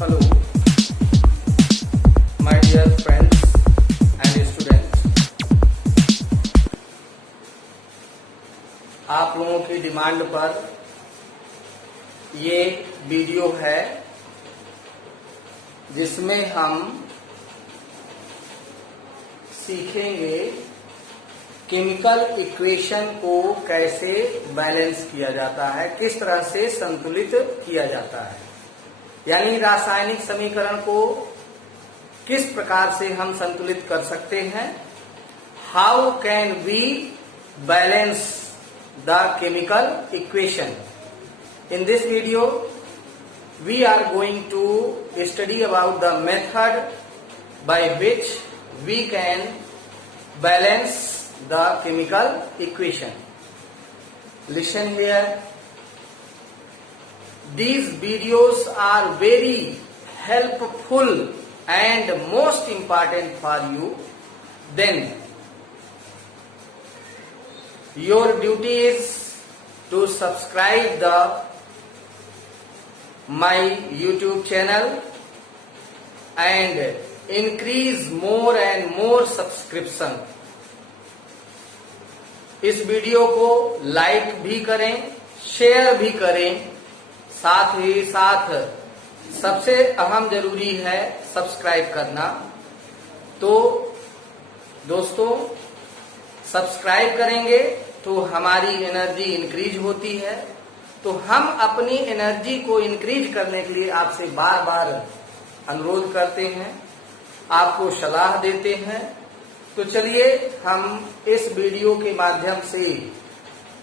Hello, my dear friends and students. आप लोगों की डिमांड पर ये वीडियो है जिसमें हम सीखेंगे केमिकल इक्वेशन को कैसे बैलेंस किया जाता है, किस तरह से संतुलित किया जाता है, यानी रासायनिक समीकरण को किस प्रकार से हम संतुलित कर सकते हैं. How can we balance the chemical equation. In this video we are going to study about the method by which we can balance the chemical equation. Listen here. These videos are very helpful and most important for you. Then your duty is to subscribe my YouTube channel and increase more and more subscription. इस video को like भी करें, share भी करें, साथ ही साथ सबसे अहम जरूरी है सब्सक्राइब करना. तो दोस्तों, सब्सक्राइब करेंगे तो हमारी एनर्जी इंक्रीज होती है. तो हम अपनी एनर्जी को इंक्रीज करने के लिए आपसे बार बार अनुरोध करते हैं, आपको सलाह देते हैं. तो चलिए हम इस वीडियो के माध्यम से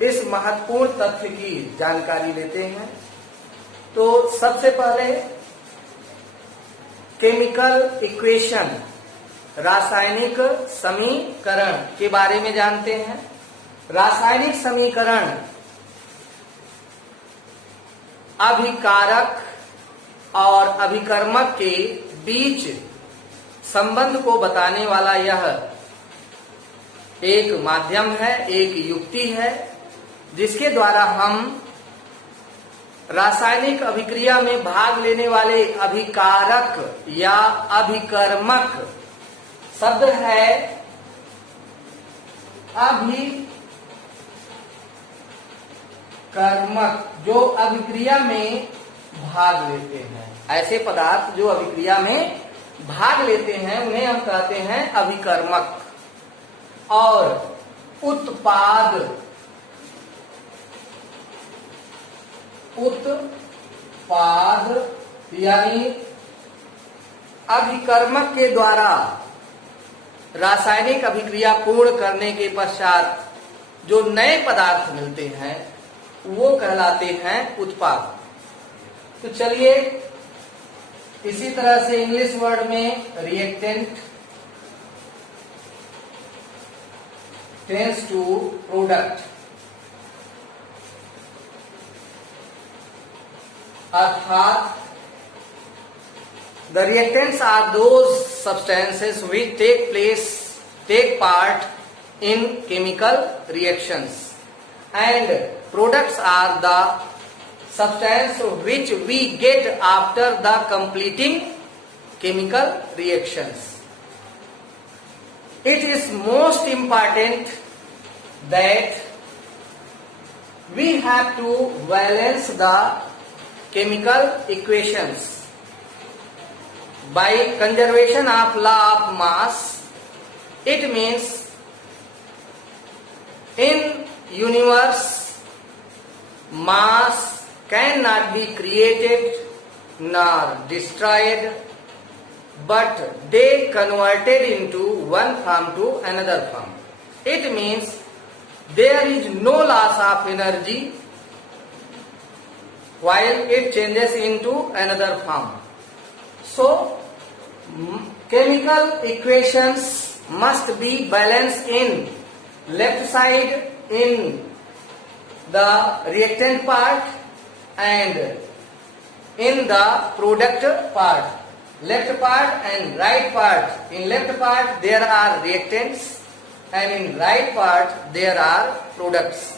इस महत्वपूर्ण तथ्य की जानकारी लेते हैं. तो सबसे पहले केमिकल इक्वेशन, रासायनिक समीकरण के बारे में जानते हैं. रासायनिक समीकरण अभिकारक और अभिकर्मक के बीच संबंध को बताने वाला यह एक माध्यम है, एक युक्ति है, जिसके द्वारा हम रासायनिक अभिक्रिया में भाग लेने वाले अभिकारक या अभिकर्मक, शब्द है अभिकर्मक, जो अभिक्रिया में भाग लेते हैं. ऐसे पदार्थ जो अभिक्रिया में भाग लेते हैं उन्हें हम कहते हैं अभिकर्मक. और उत्पाद यानी अभिकर्मक के द्वारा रासायनिक अभिक्रिया पूर्ण करने के पश्चात जो नए पदार्थ मिलते हैं वो कहलाते हैं उत्पाद. तो चलिए इसी तरह से इंग्लिश वर्ड में रिएक्टेंट टेंड्स टू प्रोडक्ट, अर्थात the reactants are those substances which take part in chemical reactions, and products are the substance which we get after the completing chemical reactions. It is most important that we have to balance the chemical equations by conservation of law of mass. It means in universe mass cannot be created nor destroyed, but they converted into one form to another form. It means there is no loss of energy while it changes into another form. So chemical equations must be balanced in left side in the reactant part and in the product part. Left part and right part. In left part there are reactants and in right part there are products.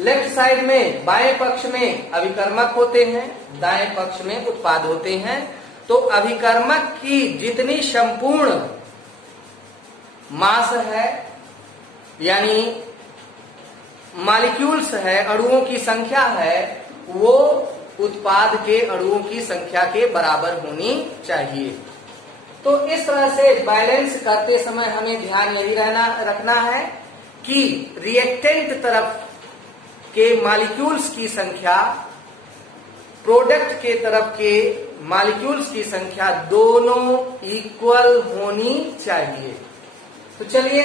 Left side में बाएं पक्ष में अभिकर्मक होते हैं, दाएं पक्ष में उत्पाद होते हैं। तो अभिकर्मक की जितनी संपूर्ण मास है यानी मॉलिक्यूल्स है, अणुओं की संख्या है, वो उत्पाद के अणुओं की संख्या के बराबर होनी चाहिए। तो इस तरह से बैलेंस करते समय हमें ध्यान यही रखना है कि रिएक्टेंट तरफ के मॉलिक्यूल्स की संख्या, प्रोडक्ट के तरफ के मॉलिक्यूल्स की संख्या दोनों इक्वल होनी चाहिए। तो चलिए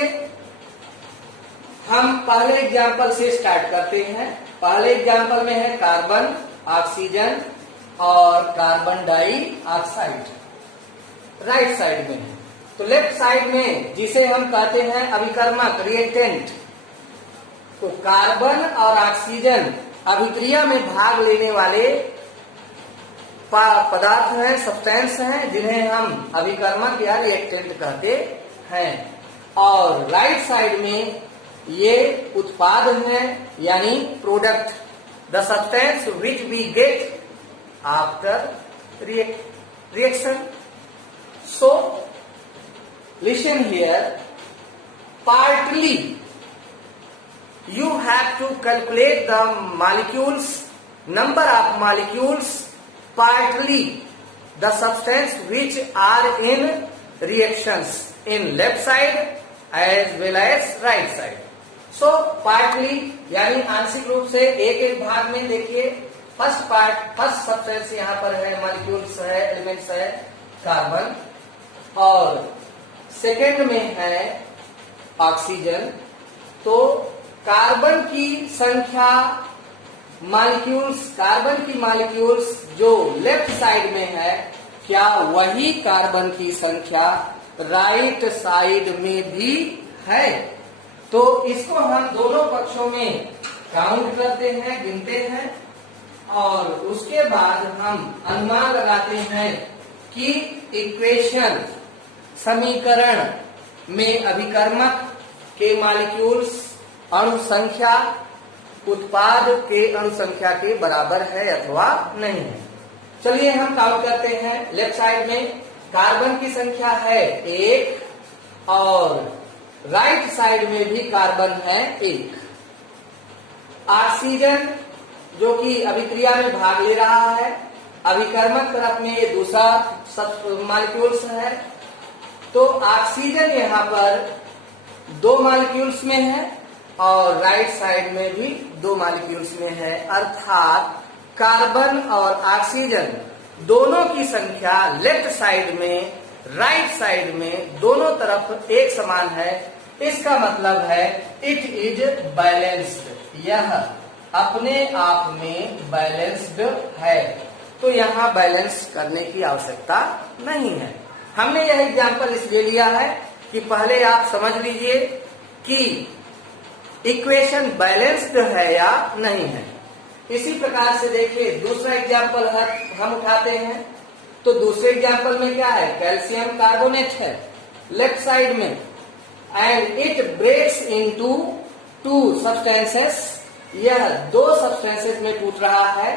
हम पहले एग्जाम्पल से स्टार्ट करते हैं। पहले एग्जाम्पल में है कार्बन, ऑक्सीजन और कार्बन डाइऑक्साइड, राइट साइड में है। तो लेफ्ट साइड में जिसे हम कहते हैं अभिकर्मक, रिएक्टेंट, तो कार्बन और ऑक्सीजन अभिक्रिया में भाग लेने वाले पदार्थ हैं, सब्सटेंस हैं, जिन्हें हम अभिकर्मक या रिएक्टेंट कहते हैं। और राइट साइड में ये उत्पाद हैं यानी product, the substance which we get after reaction. So listen here, partly you have to calculate the molecules, number of molecules, partly the substance which are in reactions in left side as well as right side. So partly यानी आंशिक रूप से एक एक भाग में देखिए, first substance यहाँ पर है, मॉलिक्यूल्स है, एलिमेंट्स है कार्बन, और सेकेंड में है ऑक्सीजन। तो कार्बन की संख्या मॉलिक्यूल्स, कार्बन की मॉलिक्यूल्स जो लेफ्ट साइड में है, क्या वही कार्बन की संख्या राइट साइड में भी है? तो इसको हम दोनों पक्षों में काउंट करते हैं, गिनते हैं, और उसके बाद हम अनुमान लगाते हैं कि इक्वेशन, समीकरण में अभिकर्मक के मॉलिक्यूल्स अणु संख्या उत्पाद के अणु संख्या के बराबर है अथवा नहीं है। चलिए हम काउंट करते हैं। लेफ्ट साइड में कार्बन की संख्या है 1 और राइट साइड में भी कार्बन है 1। ऑक्सीजन जो कि अभिक्रिया में भाग ले रहा है, अभिकर्मक तरफ में ये दूसरा मॉलिक्यूल्स है। तो ऑक्सीजन यहाँ पर 2 मॉलिक्यूल्स में है और राइट साइड में भी 2 मॉलिक्यूल्स में है, अर्थात कार्बन और ऑक्सीजन दोनों की संख्या लेफ्ट साइड में, राइट साइड में, दोनों तरफ एक समान है। इसका मतलब है इट इज बैलेंस्ड, यह अपने आप में बैलेंस्ड है। तो यहाँ बैलेंस करने की आवश्यकता नहीं है। हमने यह एग्जाम्पल इसलिए लिया है कि पहले आप समझ लीजिए कि इक्वेशन बैलेंस्ड है या नहीं है। इसी प्रकार से देखिए दूसरा एग्जाम्पल है, हम उठाते हैं। तो दूसरे एग्जाम्पल में क्या है? कैल्शियम कार्बोनेट है लेफ्ट साइड में, and it breaks into 2 substances. यह 2 सब्सटेंसेस में टूट रहा है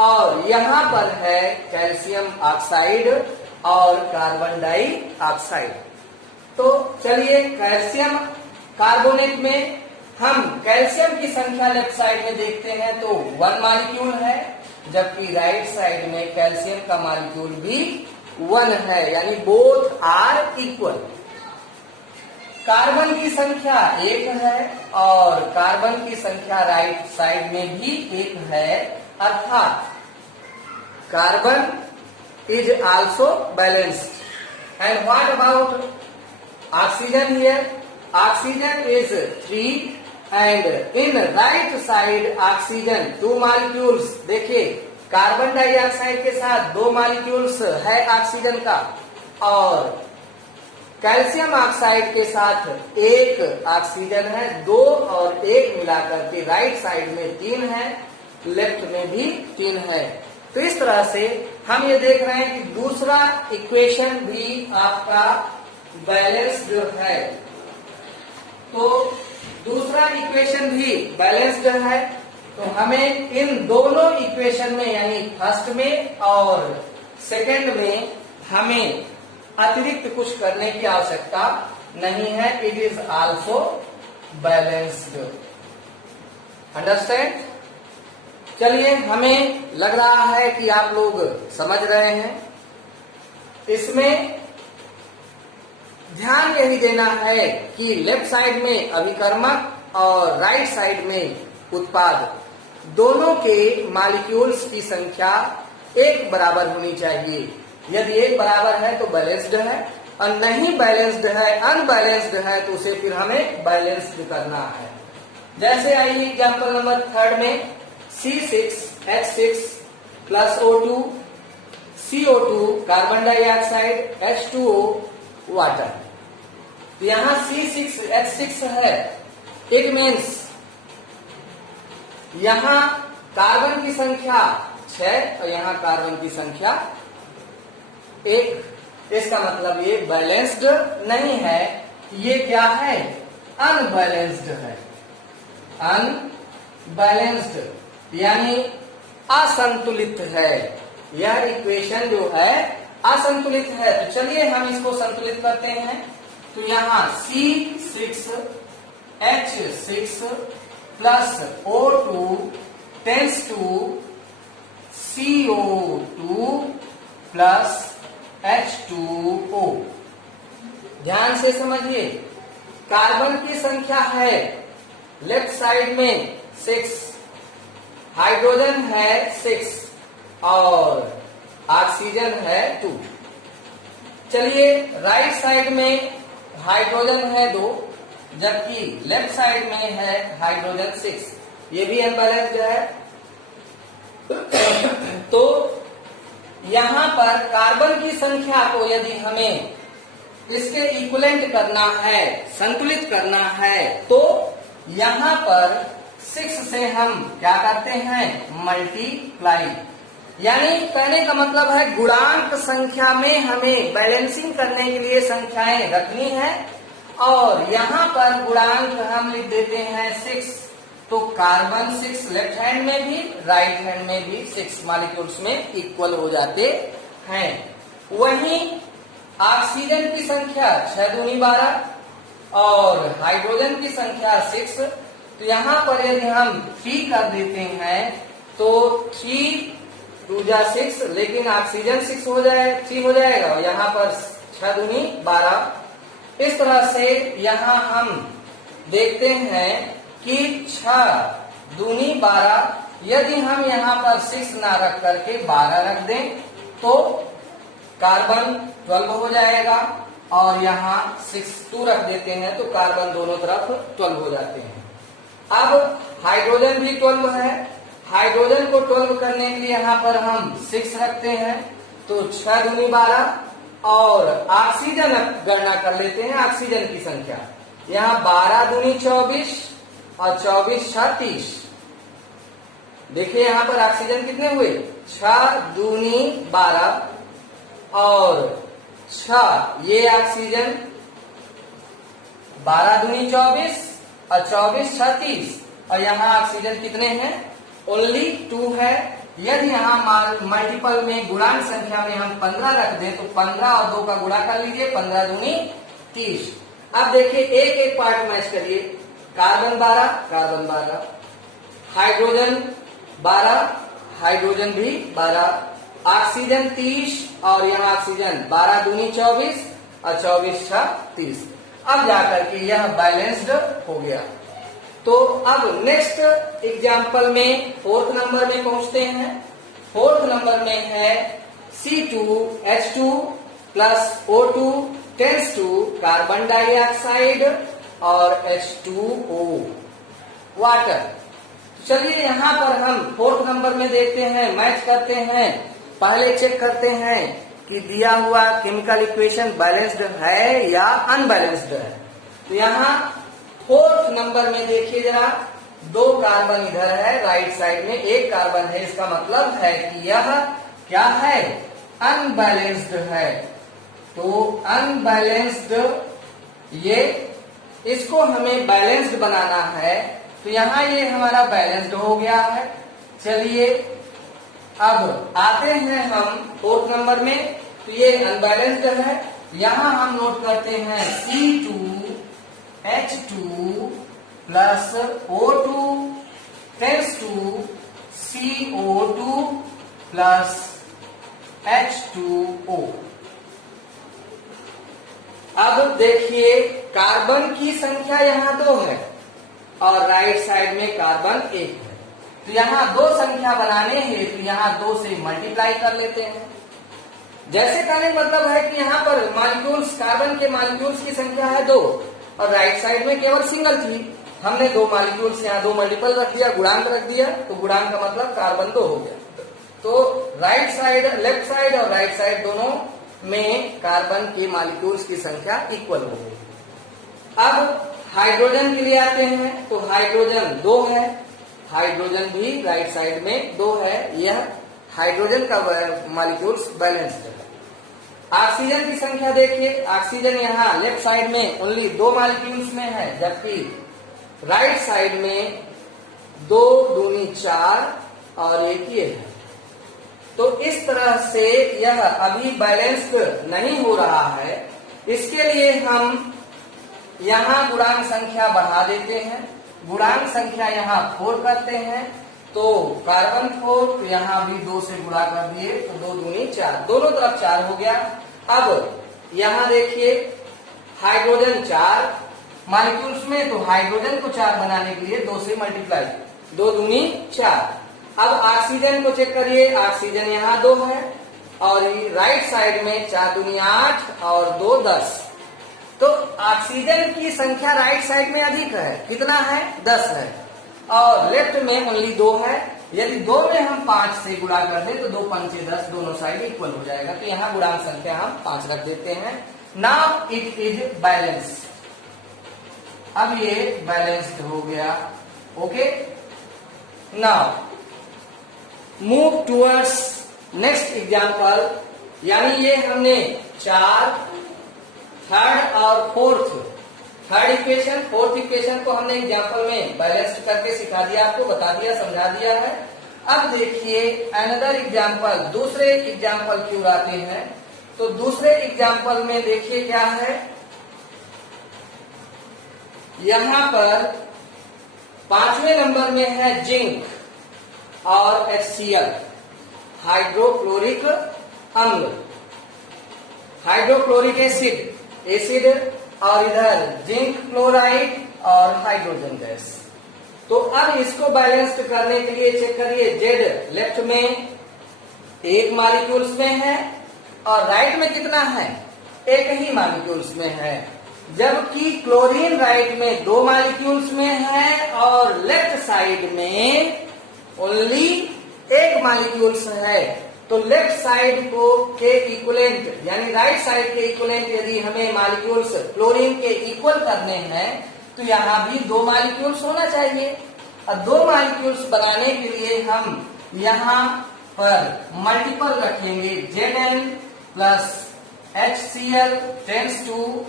और यहाँ पर है कैल्शियम ऑक्साइड और कार्बन डाइऑक्साइड। तो चलिए कैल्शियम कार्बोनेट में हम कैल्शियम की संख्या लेफ्ट साइड में देखते हैं तो 1 मॉलिक्यूल है, जबकि राइट साइड में कैल्शियम का मॉलिक्यूल भी 1 है, यानी बोथ आर इक्वल। कार्बन की संख्या 1 है और कार्बन की संख्या राइट साइड में भी 1 है, अर्थात carbon is also balanced. And what about oxygen here? Oxygen is 3 and in right side oxygen 2 molecules. देखिए कार्बन डाइऑक्साइड के साथ 2 मॉलिक्यूल्स है ऑक्सीजन का, और कैल्शियम ऑक्साइड के साथ 1 ऑक्सीजन है। 2 और 1 मिलाकर के राइट साइड में 3 है, लेफ्ट में भी 3 है। तो इस तरह से हम ये देख रहे हैं कि दूसरा इक्वेशन भी आपका बैलेंस्ड है। तो दूसरा इक्वेशन भी बैलेंस्ड है, तो हमें इन दोनों इक्वेशन में यानी फर्स्ट में और सेकंड में हमें अतिरिक्त कुछ करने की आवश्यकता नहीं है। It is also balanced. Understand? चलिए, हमें लग रहा है कि आप लोग समझ रहे हैं। इसमें ध्यान यही देना है कि लेफ्ट साइड में अभिकर्मक और राइट साइड में उत्पाद, दोनों के मॉलिक्यूल्स की संख्या एक बराबर होनी चाहिए। यदि एक बराबर है तो बैलेंस्ड है, और नहीं बैलेंस्ड है, अनबैलेंस्ड है, तो उसे फिर हमें बैलेंस्ड करना है। जैसे आइए एग्जाम्पल नंबर 3 में C6H6 plus O2 CO2 carbon dioxide H2O water. तो यहां C6H6 है, इट मीन्स यहां कार्बन की संख्या 6 और यहां कार्बन की संख्या 1। इसका मतलब ये बैलेंस्ड नहीं है, ये क्या है? अनबैलेंस्ड है। अनबैलेंस्ड यानी असंतुलित है। यह इक्वेशन जो है असंतुलित है। तो चलिए हम इसको संतुलित करते हैं। तो यहाँ C6H6 plus O2 tends to CO2 plus H2O। ध्यान से समझिए, कार्बन की संख्या है लेफ्ट साइड में 6, हाइड्रोजन है 6 और ऑक्सीजन है 2। चलिए, राइट साइड में हाइड्रोजन है 2, जबकि लेफ्ट साइड में है हाइड्रोजन 6। ये भी अनबैलेंस्ड है। तो यहां पर कार्बन की संख्या को यदि हमें इसके इक्विवेलेंट करना है, संतुलित करना है, तो यहां पर 6 से हम क्या करते हैं? मल्टीप्लाई। यानी कहने का मतलब है गुणांक संख्या में हमें बैलेंसिंग करने के लिए संख्याएं रखनी है, और यहां पर गुणांक हम लिख देते हैं 6। तो कार्बन 6 लेफ्ट हैंड में भी राइट हैंड में भी 6 मॉलिक्यूल्स में इक्वल हो जाते हैं। वहीं ऑक्सीजन की संख्या 6 दूनी 12 और हाइड्रोजन की संख्या 6। तो यहाँ पर यदि हम 3 कर देते हैं तो 3 2 जा 6, लेकिन ऑक्सीजन 3 हो जाएगा, और यहाँ पर 6 दूनी 12। इस तरह से यहाँ हम देखते हैं कि 6 दूनी 12, यदि हम यहाँ पर 6 ना रख करके 12 रख दें तो कार्बन 12 हो जाएगा, और यहाँ 6 2 रख देते हैं तो कार्बन दोनों तरफ 12 हो जाते हैं। अब हाइड्रोजन भी 12 है। हाइड्रोजन को 12 करने के लिए यहाँ पर हम 6 रखते हैं, तो 6 दूनी 12, और ऑक्सीजन गणना कर लेते हैं। ऑक्सीजन की संख्या यहाँ 12 दूनी 24 और 24 6 30। देखिए यहाँ पर ऑक्सीजन कितने हुए? 6 दूनी 12 और 6, ये ऑक्सीजन 12 दूनी 24 और 24 6 30, और यहाँ ऑक्सीजन कितने हैं? ओनली 2 है। यदि यहाँ मल्टीपल में गुणांक संख्या में हम 15 रख दें तो 15 और 2 का गुणा कर लीजिए, 15 दूनी 30। अब देखिए एक एक पार्ट मैच करिए। कार्बन 12 कार्बन 12, हाइड्रोजन 12 हाइड्रोजन भी 12, ऑक्सीजन 30 और यहाँ ऑक्सीजन 12 दूनी 24 और 24 6 30। अब जाकर के यह बैलेंस्ड हो गया। तो अब नेक्स्ट एग्जाम्पल में 4th नंबर में पहुंचते हैं। 4th नंबर में है C2H2 plus O2 tends to carbon dioxide और H2O वाटर। चलिए यहाँ पर हम 4th नंबर में देखते हैं, मैच करते हैं। पहले चेक करते हैं कि दिया हुआ केमिकल इक्वेशन बैलेंस्ड है या अनबैलेंस्ड है। तो यहाँ 4th नंबर में देखिए जरा, 2 कार्बन इधर है राइट साइड में, 1 कार्बन है। इसका मतलब है कि यह क्या है? अनबैलेंस्ड है। तो अनबैलेंस्ड, ये इसको हमें बैलेंस्ड बनाना है। तो यहाँ ये हमारा बैलेंस्ड हो गया है। चलिए अब आते हैं हम फोर्थ नंबर में। तो ये अनबैलेंस्ड है, यहाँ हम नोट करते हैं C2H2 plus O2 tends to CO2 plus H2O। अब देखिए कार्बन की संख्या यहाँ 2 है और राइट साइड में कार्बन 1 है। तो यहाँ 2 संख्या बनाने हैं तो यहाँ 2 से मल्टीप्लाई कर लेते हैं। जैसे कहने का मतलब है कि यहाँ पर मॉलिक्यूल्स, कार्बन के मॉलिक्यूल्स की संख्या है 2 और राइट साइड में केवल सिंगल थी। हमने 2 मॉलिक्यूल्स यहाँ 2 मल्टीपल रख दिया, गुणांक रख दिया, तो गुणांक का मतलब कार्बन 2 हो गया। तो राइट साइड, लेफ्ट साइड और राइट साइड दोनों में कार्बन के मॉलिक्यूल्स की संख्या इक्वल हो गई। अब हाइड्रोजन के लिए आते हैं। तो हाइड्रोजन 2 है, हाइड्रोजन भी राइट साइड में 2 है। यह हाइड्रोजन का मॉलिक्यूल्स बैलेंस्ड है। ऑक्सीजन की संख्या देखिए, ऑक्सीजन यहाँ लेफ्ट साइड में ओनली 2 मॉलिक्यूल्स में है, जबकि राइट साइड में 2 दूनी 4 और 1 ये है। तो इस तरह से यह अभी बैलेंस्ड नहीं हो रहा है। इसके लिए हम यहाँ गुणांक संख्या बढ़ा देते हैं। गुणांक संख्या यहाँ 4 करते हैं, तो कार्बन 4, तो यहाँ भी 2 से गुणा कर दिए, तो 2 दूनी 4, दोनों तरफ 4 हो गया। अब यहाँ देखिए हाइड्रोजन 4 मॉलिक्यूल्स में, तो हाइड्रोजन को 4 बनाने के लिए 2 से मल्टीप्लाई, 2 दूनी 4। अब ऑक्सीजन को चेक करिए, ऑक्सीजन यहाँ 2 है और राइट साइड में 4 दूनी 8 और 2 10। तो ऑक्सीजन की संख्या राइट साइड में अधिक है, कितना है 10 है, और लेफ्ट में ओनली 2 है। यदि 2 में हम 5 से गुणा कर दें तो 2 पंचे 10, दोनों साइड इक्वल हो जाएगा। तो यहाँ गुणांक संख्या हम 5 रख देते हैं। Now it is balance. अब ये बैलेंस्ड हो गया। Okay, now move towards next example. यानी ये हमने 4, थर्ड और fourth, third equation, fourth equation को हमने एग्जाम्पल में बैलेंस्ड करके सिखा दिया, आपको बता दिया, समझा दिया है। अब देखिए अनदर एग्जाम्पल, दूसरे एग्जाम्पल क्यों आते हैं। तो दूसरे एग्जाम्पल में देखिए क्या है, यहां पर 5वें नंबर में है जिंक और HCl, हाइड्रोक्लोरिक अम्ल, हाइड्रोक्लोरिक एसिड और इधर जिंक क्लोराइड और हाइड्रोजन गैस। तो अब इसको बैलेंस्ड करने के लिए चेक करिए, जेड लेफ्ट में 1 मॉलिक्यूल्स में है और राइट में कितना है, 1 ही मॉलिक्यूल्स में है, जबकि क्लोरीन राइट में 2 मॉलिक्यूल्स में है और लेफ्ट साइड में ओनली 1 मॉलिक्यूल्स है। तो लेफ्ट साइड को के इक्वलेंट यानी राइट साइड के इक्वलेंट यदि हमें मॉलिक्यूल्स क्लोरीन के इक्वल करने हैं तो यहाँ भी 2 मॉलिक्यूल्स होना चाहिए। और 2 मॉलिक्यूल्स बनाने के लिए हम यहाँ पर मल्टीपल रखेंगे, Zn plus HCl tends to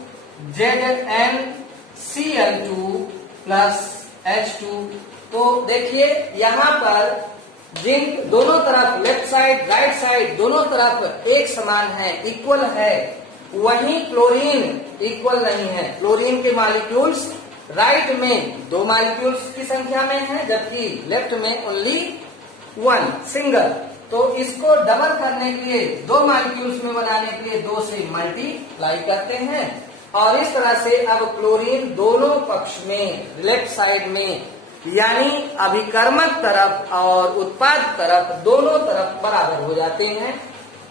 ZnCl2 plus H2। तो देखिए यहाँ पर जिंक दोनों तरफ, लेफ्ट साइड राइट साइड दोनों तरफ एक समान है, इक्वल है, वहीं क्लोरीन इक्वल नहीं है। क्लोरीन के मॉलिक्यूल्स राइट में 2 मॉलिक्यूल्स की संख्या में है, जबकि लेफ्ट में ओनली 1 सिंगल। तो इसको डबल करने के लिए 2 मॉलिक्यूल्स में बनाने के लिए 2 से मल्टीप्लाई करते हैं और इस तरह से अब क्लोरीन दोनों पक्ष में लेफ्ट साइड में यानी अभिकर्मक तरफ और उत्पाद तरफ दोनों तरफ बराबर हो जाते हैं।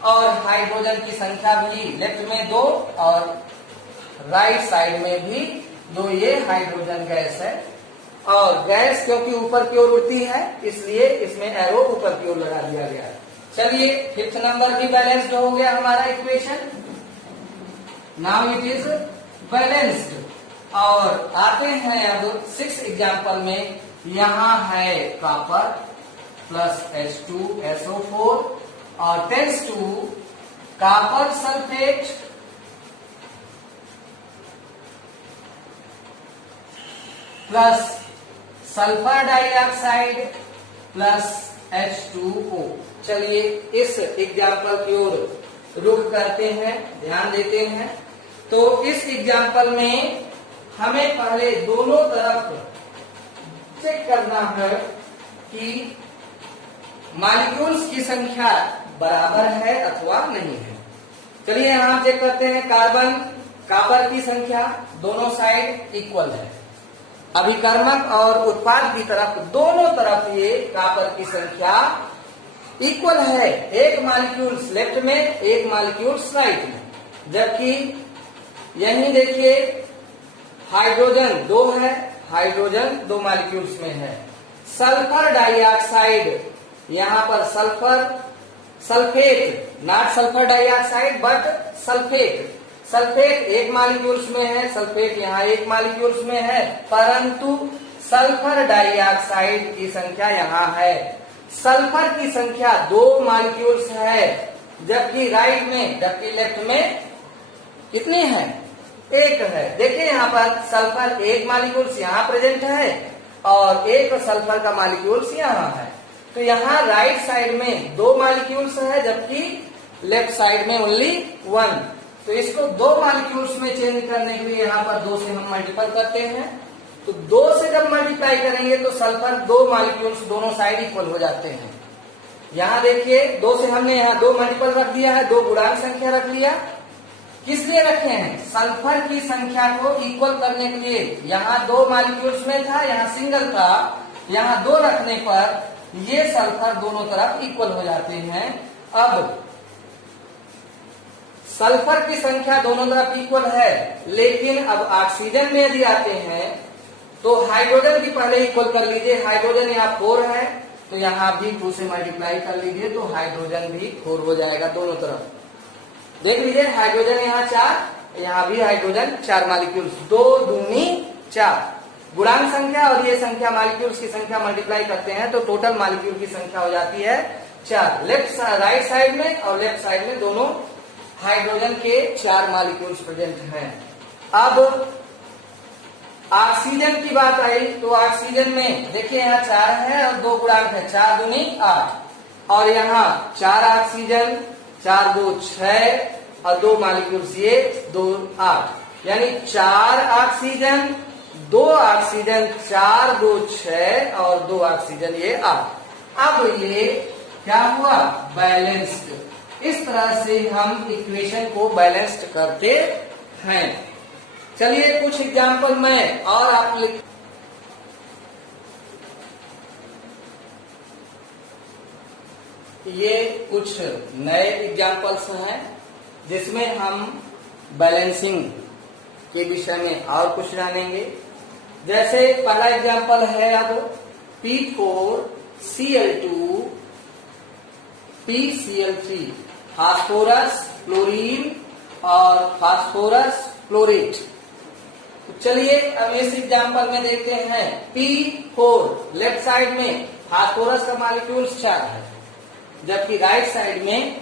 और हाइड्रोजन की संख्या भी लेफ्ट में 2 और राइट साइड में भी 2, ये हाइड्रोजन गैस है। और गैस क्योंकि ऊपर की ओर उड़ती है इसलिए इसमें एरो ऊपर की ओर लगा दिया गया है। चलिए 5th नंबर भी बैलेंस्ड हो गया हमारा equation. Now it is balanced. और आते हैं अब 6th एग्जाम्पल में। यहाँ है कॉपर प्लस H2SO4 और tends to copper sulphate plus sulphur dioxide plus H2O। चलिए इस एग्जाम्पल की ओर रुख करते हैं, ध्यान देते हैं। तो इस एग्जाम्पल में हमें पहले दोनों तरफ चेक करना है कि मॉलिक्यूल्स की संख्या बराबर है अथवा नहीं है। चलिए यहां चेक करते हैं। कार्बन कॉपर की संख्या दोनों साइड इक्वल है। अभिकर्मक और उत्पाद की तरफ दोनों तरफ ये कॉपर की संख्या इक्वल है। एक मॉलिक्यूल्स लेफ्ट में, एक मॉलिक्यूल्स राइट में। जबकि यहीं देखिए हाइड्रोजन 2 है, हाइड्रोजन 2 मॉलिक्यूल्स में है। सल्फर डाइऑक्साइड, यहां पर sulphate, not sulphur dioxide but sulphate. Sulphate एक मॉलिक्यूल्स में है, सल्फेट यहाँ एक मॉलिक्यूल्स में है, परंतु सल्फर डाइऑक्साइड की संख्या यहाँ है। सल्फर की संख्या 2 मॉलिक्यूल्स है, जबकि लेफ्ट में कितनी है? 1 है। देखिए यहाँ पर सल्फर एक मॉलिक्यूल्स यहाँ प्रेजेंट है और एक सल्फर का मॉलिक्यूल्स यहाँ है। तो यहाँ राइट साइड में 2 मॉलिक्यूल्स है, जबकि लेफ्ट साइड में ओनली 1। तो इसको 2 मॉलिक्यूल्स में चेंज करने के लिए यहाँ पर 2 से हम मल्टीपल करते हैं। तो 2 से जब मल्टीप्लाई करेंगे तो सल्फर 2 मॉलिक्यूल्स दोनों साइड इक्वल हो जाते हैं। यहाँ देखिए 2 से हमने यहाँ 2 मल्टीपल रख दिया है, 2 गुणांक संख्या रख लिया। किस लिए रखे हैं? सल्फर की संख्या को इक्वल करने के लिए। यहाँ 2 मॉलिक्यूल्स में था, यहाँ सिंगल था, यहाँ 2 रखने पर ये सल्फर दोनों तरफ इक्वल हो जाते हैं। अब सल्फर की संख्या दोनों तरफ इक्वल है, लेकिन अब ऑक्सीजन में यदि आते हैं तो हाइड्रोजन की पहले इक्वल कर लीजिए। हाइड्रोजन यहाँ 4 है, तो यहाँ भी 2 से मल्टीप्लाई कर लीजिए, तो हाइड्रोजन भी 4 हो जाएगा दोनों तरफ। देख लीजिए हाइड्रोजन यहाँ 4, यहाँ भी हाइड्रोजन 4 मॉलिक्यूल्स, 2 दूनी 4। गुणांक संख्या और ये संख्या मॉलिक्यूल्स की संख्या मल्टीप्लाई करते हैं तो टोटल मॉलिक्यूल की संख्या हो जाती है 4। राइट साइड में और लेफ्ट साइड में दोनों हाइड्रोजन के 4 मॉलिक्यूल्स प्रेजेंट हैं। अब ऑक्सीजन की बात आई तो ऑक्सीजन में देखिए यहाँ 4 है और 2 गुणांक है, 4 दूनी 8, और यहाँ 4 ऑक्सीजन, 4 2 6 और 2 मॉलिक्यूल्स ये 2 8, यानी 4 ऑक्सीजन 2 ऑक्सीजन, 4 2 6 और 2 ऑक्सीजन ये 8। अब ये क्या हुआ? बैलेंस्ड। इस तरह से हम इक्वेशन को बैलेंस्ड करते हैं। चलिए कुछ एग्जाम्पल में और आप लिख, ये कुछ नए एग्जाम्पल्स हैं जिसमें हम बैलेंसिंग के विषय में और कुछ जानेंगे। जैसे पहला एग्जाम्पल है अब P4Cl2 PCl3, फास्फोरस क्लोरीन और फास्फोरस क्लोरेट। तो चलिए अब इस एग्जाम्पल में देखते हैं। P4 लेफ्ट साइड में फास्फोरस का मॉलिक्यूल्स 4 है, जबकि राइट साइड में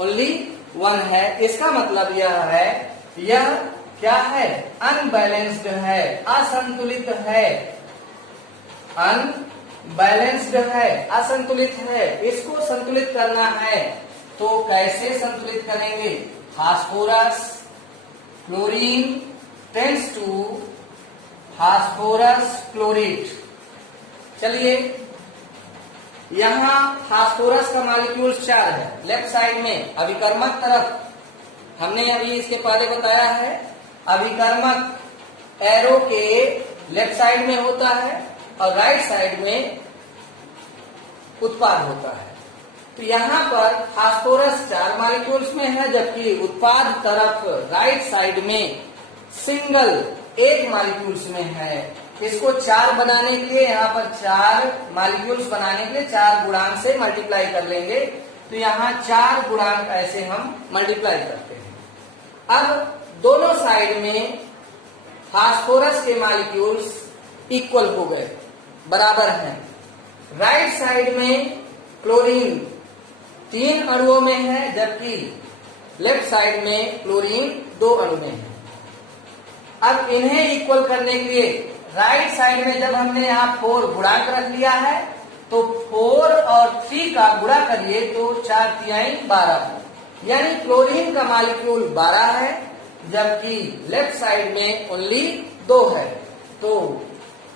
ओनली 1 है। इसका मतलब यह है, यह क्या है? अनबैलेंस्ड है, असंतुलित है, अनबैलेंस्ड है, असंतुलित है। इसको संतुलित करना है तो कैसे संतुलित करेंगे? Phosphorus chlorine tends to phosphorus chlorate. चलिए यहाँ फास्फोरस का मॉलिक्यूल 4 है, लेफ्ट साइड में अभिकर्मक तरफ हमने अभी इसके पहले बताया है, अभिकर्मक एरो के लेफ्ट साइड में होता है और राइट साइड में उत्पाद होता है। तो यहाँ पर फास्फोरस 4 मॉलिक्यूल्स में है, जबकि उत्पाद तरफ राइट साइड में सिंगल 1 मॉलिक्यूल्स में है। इसको 4 बनाने के लिए यहाँ पर 4 मॉलिक्यूल्स बनाने के लिए 4 गुणांक से मल्टीप्लाई कर लेंगे। तो यहाँ 4 गुणांक ऐसे हम मल्टीप्लाई करते हैं। अब दोनों साइड में फास्फोरस के मॉलिक्यूल्स इक्वल हो गए, बराबर हैं। राइट साइड में क्लोरीन 3 अणुओं में है, जबकि लेफ्ट साइड में क्लोरीन 2 अणु में है। अब इन्हें इक्वल करने के लिए राइट साइड में जब हमने यहाँ 4 गुणांक रख लिया है तो 4 और 3 का गुणा करिए तो 4 तिहाई 12, यानी क्लोरीन का मॉलिक्यूल 12 है, जबकि लेफ्ट साइड में ओनली 2 है। तो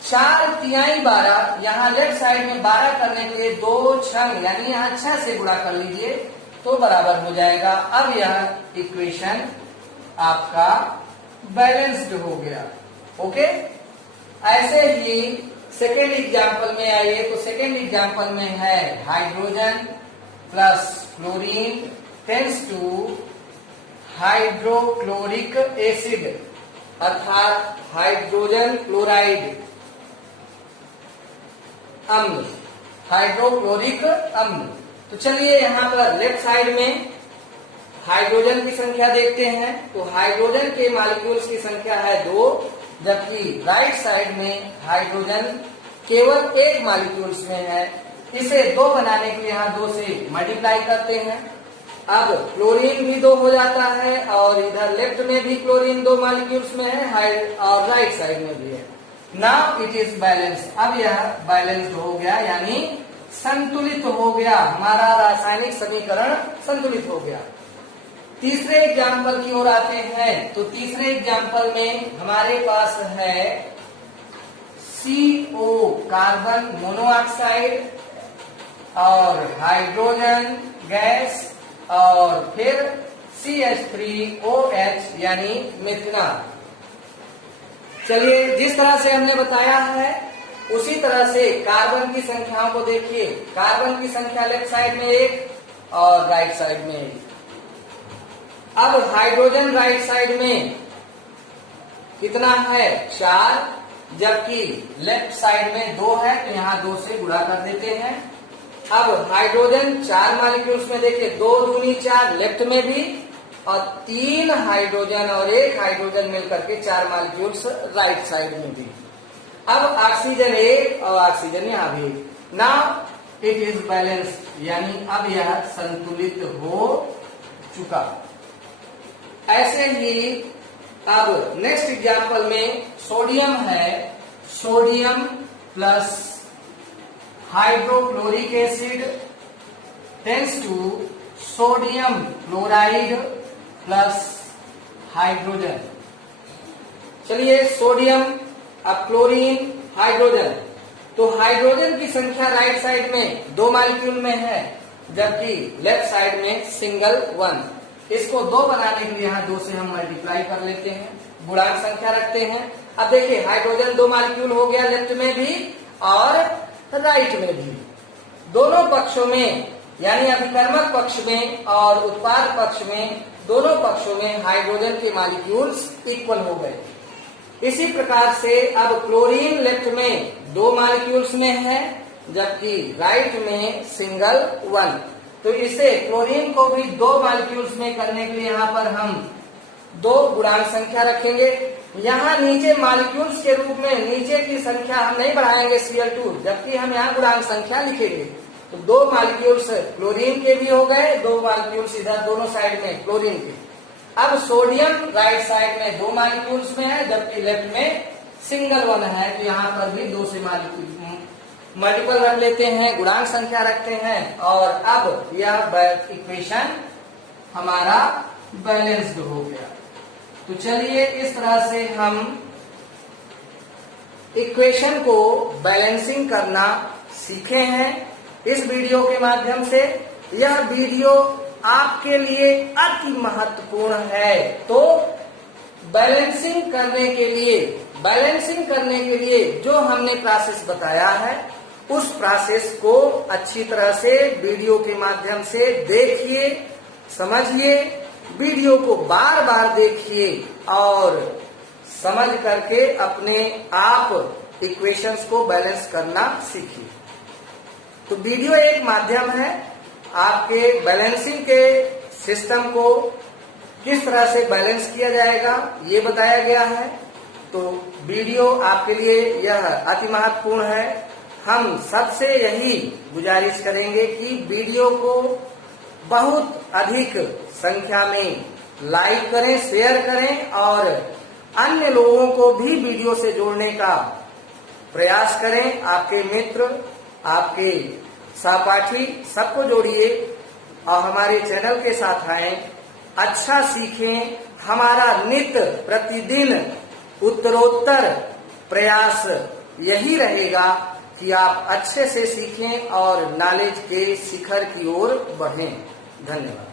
4 तिहाई 12, यहाँ लेफ्ट साइड में 12 करने के लिए 2 छंग यानी यहाँ 6 से गुणा कर लीजिए तो बराबर हो जाएगा। अब यह इक्वेशन आपका बैलेंस्ड हो गया। ओके, ऐसे ही सेकेंड एग्जाम्पल में आइए। तो सेकेंड एग्जाम्पल में है hydrogen plus chlorine tends to hydrochloric acid, अर्थात हाइड्रोजन क्लोराइड अम्ल, हाइड्रोक्लोरिक अम्ल। तो चलिए यहाँ पर लेफ्ट साइड में हाइड्रोजन की संख्या देखते हैं। तो हाइड्रोजन के मॉलिक्यूल्स की संख्या है 2, जबकि राइट साइड में हाइड्रोजन केवल 1 मॉलिक्यूल्स में है। इसे 2 बनाने के लिए यहाँ 2 से मल्टीप्लाई करते हैं। अब क्लोरीन भी 2 हो जाता है और इधर लेफ्ट में भी क्लोरीन 2 मॉलिक्यूल्स में है और राइट साइड में भी है। Now it is balance. अब यह बैलेंस्ड हो गया, यानी संतुलित हो गया, हमारा रासायनिक समीकरण संतुलित हो गया। तीसरे एग्जाम्पल की ओर आते हैं। तो तीसरे एग्जाम्पल में हमारे पास है CO कार्बन मोनोऑक्साइड और हाइड्रोजन गैस और फिर CH3OH यानी मिथेनॉल। चलिए, जिस तरह से हमने बताया है उसी तरह से कार्बन की संख्याओं को देखिए। कार्बन की संख्या लेफ्ट साइड में 1 और राइट साइड में 1। अब हाइड्रोजन राइट साइड में कितना है? 4, जबकि लेफ्ट साइड में 2 है, तो यहाँ 2 से गुणा कर देते हैं। अब हाइड्रोजन 4 मॉलिक्यूल्स में देखिए, 2 दूनी 4 लेफ्ट में भी और 3 हाइड्रोजन और 1 हाइड्रोजन मिलकर के 4 मॉलिक्यूल्स राइट साइड में भी। अब ऑक्सीजन 1 और ऑक्सीजन यहाँ भी। नाउ इट इज बैलेंस, यानी अब यह संतुलित हो चुका। ऐसे ही अब नेक्स्ट एग्जाम्पल में सोडियम है। Sodium plus hydrochloric acid tends to sodium chloride plus hydrogen. चलिए, सोडियम, अब क्लोरीन, हाइड्रोजन। तो हाइड्रोजन की संख्या राइट साइड में 2 मॉलिक्यूल में है, जबकि लेफ्ट साइड में सिंगल 1। इसको 2 बनाने के लिए यहाँ 2 से हम मल्टीप्लाई कर लेते हैं, गुणांक संख्या रखते हैं। अब देखिए, हाइड्रोजन 2 मॉलिक्यूल हो गया लेफ्ट में भी और राइट में भी। दोनों पक्षों में, यानी अभिकर्मक पक्ष में और उत्पाद पक्ष में, दोनों पक्षों में हाइड्रोजन के मॉलिक्यूल्स इक्वल हो गए। इसी प्रकार से अब क्लोरीन लेफ्ट में 2 मॉलिक्यूल्स में है, जबकि राइट में सिंगल 1। तो इसे क्लोरीन को भी 2 मॉलिक्यूल्स में करने के लिए यहाँ पर हम 2 गुणांक संख्या रखेंगे। यहाँ नीचे मॉलिक्यूल्स के रूप में नीचे की संख्या हम नहीं बढ़ाएंगे Cl2, जबकि हम यहाँ गुणांक संख्या लिखेंगे। तो 2 मॉलिक्यूल्स क्लोरीन के भी हो गए, 2 मॉलिक्यूल्स इधर दोनों साइड में क्लोरीन के। अब सोडियम राइट साइड में 2 मॉलिक्यूल्स में है, जबकि लेफ्ट में सिंगल 1 है। तो यहाँ पर भी 2 से मल्टीपल रख लेते हैं, गुणांक संख्या रखते हैं और अब यह इक्वेशन हमारा बैलेंस्ड हो गया। तो चलिए, इस तरह से हम इक्वेशन को बैलेंसिंग करना सीखे हैं इस वीडियो के माध्यम से। यह वीडियो आपके लिए अति महत्वपूर्ण है। तो बैलेंसिंग करने के लिए जो हमने प्रोसेस बताया है, उस प्रोसेस को अच्छी तरह से वीडियो के माध्यम से देखिए, समझिए, वीडियो को बार बार देखिए और समझ करके अपने आप इक्वेशंस को बैलेंस करना सीखिए। तो वीडियो एक माध्यम है, आपके बैलेंसिंग के सिस्टम को किस तरह से बैलेंस किया जाएगा ये बताया गया है। तो वीडियो आपके लिए यह अति महत्वपूर्ण है। हम सबसे यही गुजारिश करेंगे कि वीडियो को बहुत अधिक संख्या में लाइक करें, शेयर करें और अन्य लोगों को भी वीडियो से जोड़ने का प्रयास करें, आपके मित्र, आपके सहपाठी सबको जोड़िए और हमारे चैनल के साथ आए, अच्छा सीखें। हमारा नित्य प्रतिदिन उत्तरोत्तर प्रयास यही रहेगा कि आप अच्छे से सीखें और नॉलेज के शिखर की ओर बढ़ें। धन्यवाद।